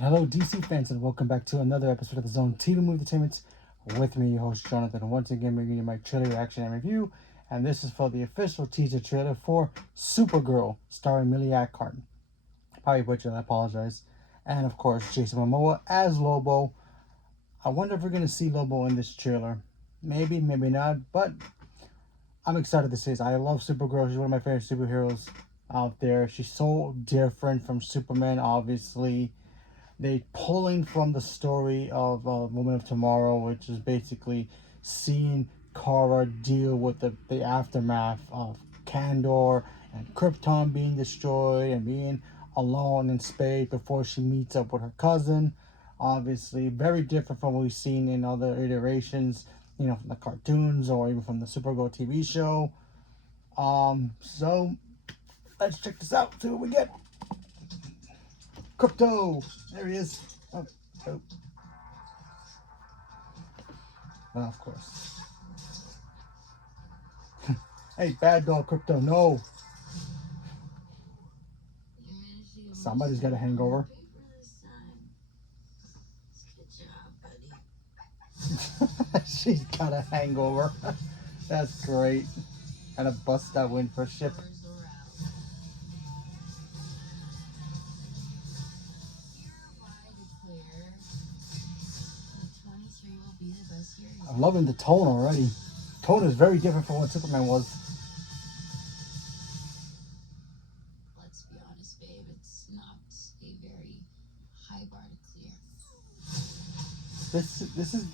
Hello, DC fans, and welcome back to another episode of the Zone TV Movie Entertainment with me, your host Jonathan. And once again, bringing you my trailer reaction and review, and this is for the official teaser trailer for Supergirl, starring Millie Eckhart. Probably butchered, I apologize. And of course, Jason Momoa as Lobo. I wonder if we're gonna see Lobo in this trailer. Maybe, maybe not, but I'm excited to see this. I love Supergirl. She's one of my favorite superheroes out there. She's so different from Superman, obviously. They pulling from the story of Woman of Tomorrow, which is basically seeing Kara deal with the aftermath of Kandor and Krypton being destroyed and being alone in space before she meets up with her cousin. Obviously, very different from what we've seen in other iterations, from the cartoons or even from the Supergirl TV show. So let's check this out. See what we get. Crypto. There he is. Oh, oh. Oh, of course. Hey, bad dog, Crypto. No. Somebody's got a hangover. She's got a hangover. That's great. Gotta bust that wind for a ship. I'm loving the tone already. Tone is very different from what Superman was. Let's be honest, babe. It's not a very high bar to clear.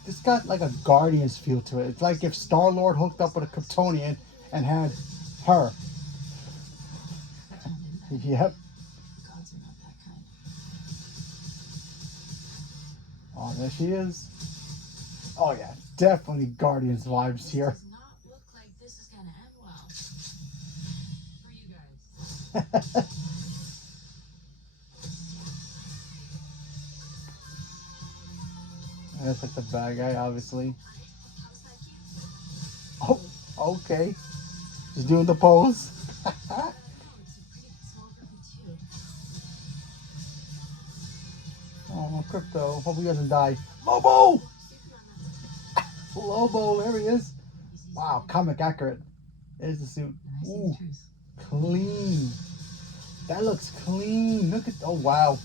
This got like a Guardians feel to it. It's like if Star-Lord hooked up with a Kryptonian and had her. Yep. Gods are not that kind. Oh, there she is. Oh yeah, definitely Guardians vibes here. Does not look like this is gonna end well for you guys. That's like the bad guy, obviously. Oh, okay. She's doing the pose. Oh, Crypto. Hope he doesn't die. Lobo! Lobo, there he is. Wow, comic accurate. There's the suit. Ooh, clean. That looks clean. Look at, oh wow.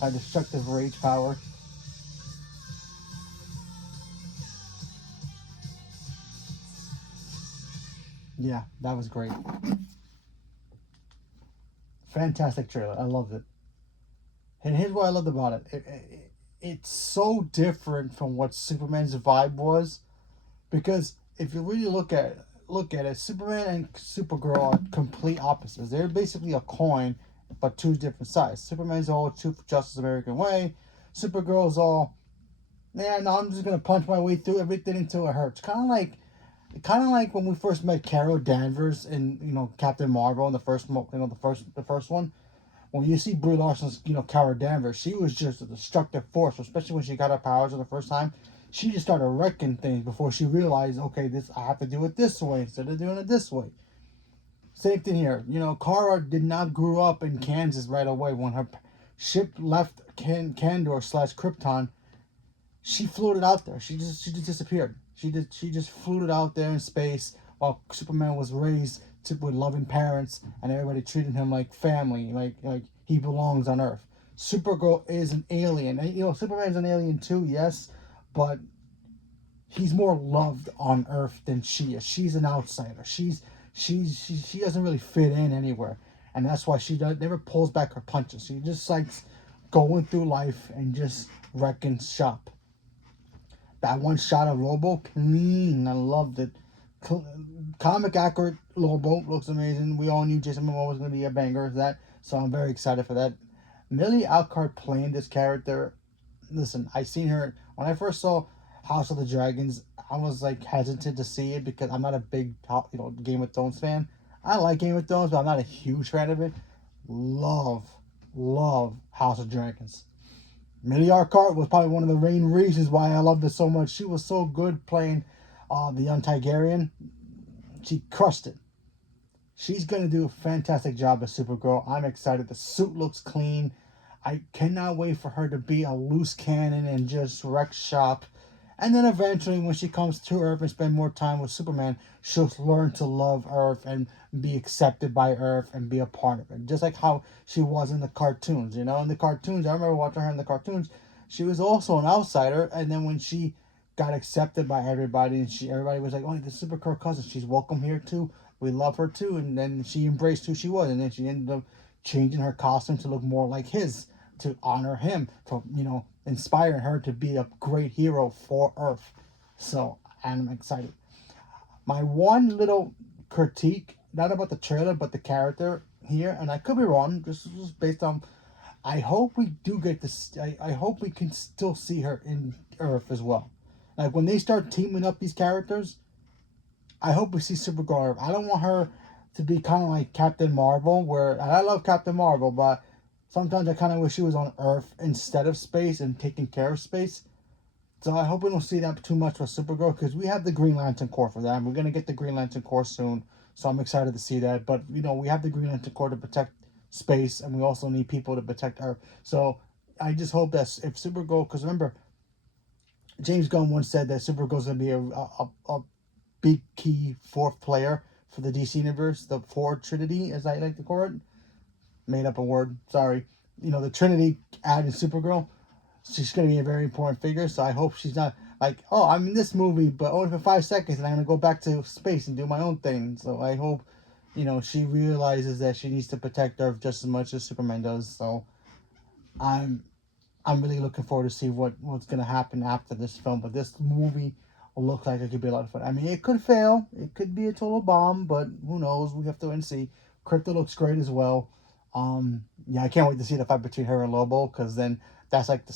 Her destructive rage power. Yeah, that was great. Fantastic trailer. I loved it. And here's what I loved about it. It's so different from what Superman's vibe was, because if you really look at it, Superman and Supergirl are complete opposites. They're basically a coin, but two different sides. Superman's all truth, justice, American way. Supergirl's all, yeah, no, I'm just gonna punch my way through everything until it hurts. Kind of like when we first met Carol Danvers in Captain Marvel in the first one. When you see Brie Larson's Carol Danvers, she was just a destructive force, especially when she got her powers for the first time. She just started wrecking things before she realized, okay, I have to do it this way instead of doing it this way. Same thing here. Kara did not grow up in Kansas right away. When her ship left Kandor / Krypton, she floated out there. She just disappeared. She just floated out there in space while Superman was raised with loving parents and everybody treated him like family, like he belongs on Earth. Supergirl is an alien. And, Superman's an alien too, yes, but he's more loved on Earth than she is. She's an outsider. She doesn't really fit in anywhere, and that's why she never pulls back her punches. She just likes going through life and just wrecking shop. That one shot of Lobo, clean. I loved it. Comic accurate Lobo looks amazing. We all knew Jason Momoa was going to be a banger, so I'm very excited for that. Millie Eckhart playing this character. Listen, I seen her when I first saw House of the Dragons. I was like hesitant to see it because I'm not a big Game of Thrones fan. I like Game of Thrones, but I'm not a huge fan of it. Love House of Dragons. Millie Eckhart was probably one of the main reasons why I loved it so much. She was so good playing the young Targaryen. She crushed it. She's going to do a fantastic job as Supergirl. I'm excited. The suit looks clean. I cannot wait for her to be a loose cannon and just wreck shop. And then eventually, when she comes to Earth and spend more time with Superman, she'll learn to love Earth and be accepted by Earth and be a part of it. Just like how she was in the cartoons. You know, in the cartoons, I remember watching her in the cartoons. She was also an outsider, and then when she got accepted by everybody, and everybody was like, "Oh, the Supergirl cousin, she's welcome here too. We love her too." And then she embraced who she was, and then she ended up changing her costume to look more like his, to honor him, for inspiring her to be a great hero for Earth. So I'm excited. My one little critique, not about the trailer, but the character here, and I could be wrong. This is based on. I hope we do get this. I hope we can still see her in Earth as well. Like when they start teaming up these characters, I hope we see Supergirl. I don't want her to be kind of like Captain Marvel, where and I love Captain Marvel, but sometimes I kind of wish she was on Earth instead of space and taking care of space. So I hope we don't see that too much with Supergirl because we have the Green Lantern Corps for that. And we're gonna get the Green Lantern Corps soon, so I'm excited to see that. But we have the Green Lantern Corps to protect space, and we also need people to protect Earth. So I just hope that if Supergirl, because remember James Gunn once said that Supergirl's gonna be a big key fourth player for the DC universe, the four Trinity, as I like to call it. Made up a word. Sorry. The Trinity added Supergirl. She's going to be a very important figure. So I hope she's not like, oh, I'm in this movie, but only for 5 seconds, and I'm going to go back to space and do my own thing. So I hope, she realizes that she needs to protect Earth just as much as Superman does. So I'm I'm really looking forward to see what's gonna happen after this film. But this movie will look like it could be a lot of fun. I mean, it could fail, it could be a total bomb, but who knows? We have to wait and see. Crypto looks great as well. Yeah, I can't wait to see the fight between her and Lobo because then that's like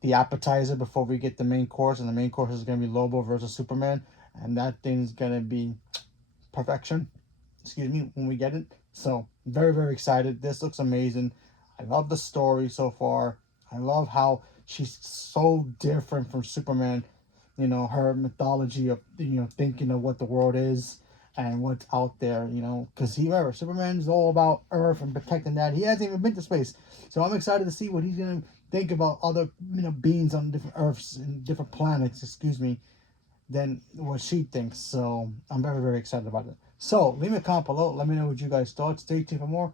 the appetizer before we get the main course, and the main course is gonna be Lobo versus Superman, and that thing's gonna be perfection. Excuse me, when we get it. So very very excited. This looks amazing. I love the story so far. I love how she's so different from Superman. Her mythology of thinking of what the world is and what's out there. Because remember, Superman is all about Earth and protecting that. He hasn't even been to space, so I'm excited to see what he's gonna think about other beings on different Earths and different planets. Excuse me, than what she thinks. So I'm very, very excited about it. So leave me a comment below. Let me know what you guys thought. Stay tuned for more.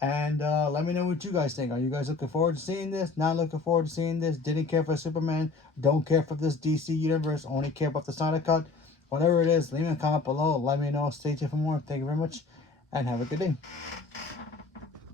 And let me know what you guys think. Are you guys looking forward to seeing this? Not looking forward to seeing this? Didn't care for Superman? Don't care for this DC universe? Only care about the Snyder Cut? Whatever it is, leave me a comment below. Let me know. Stay tuned for more. Thank you very much. And have a good day.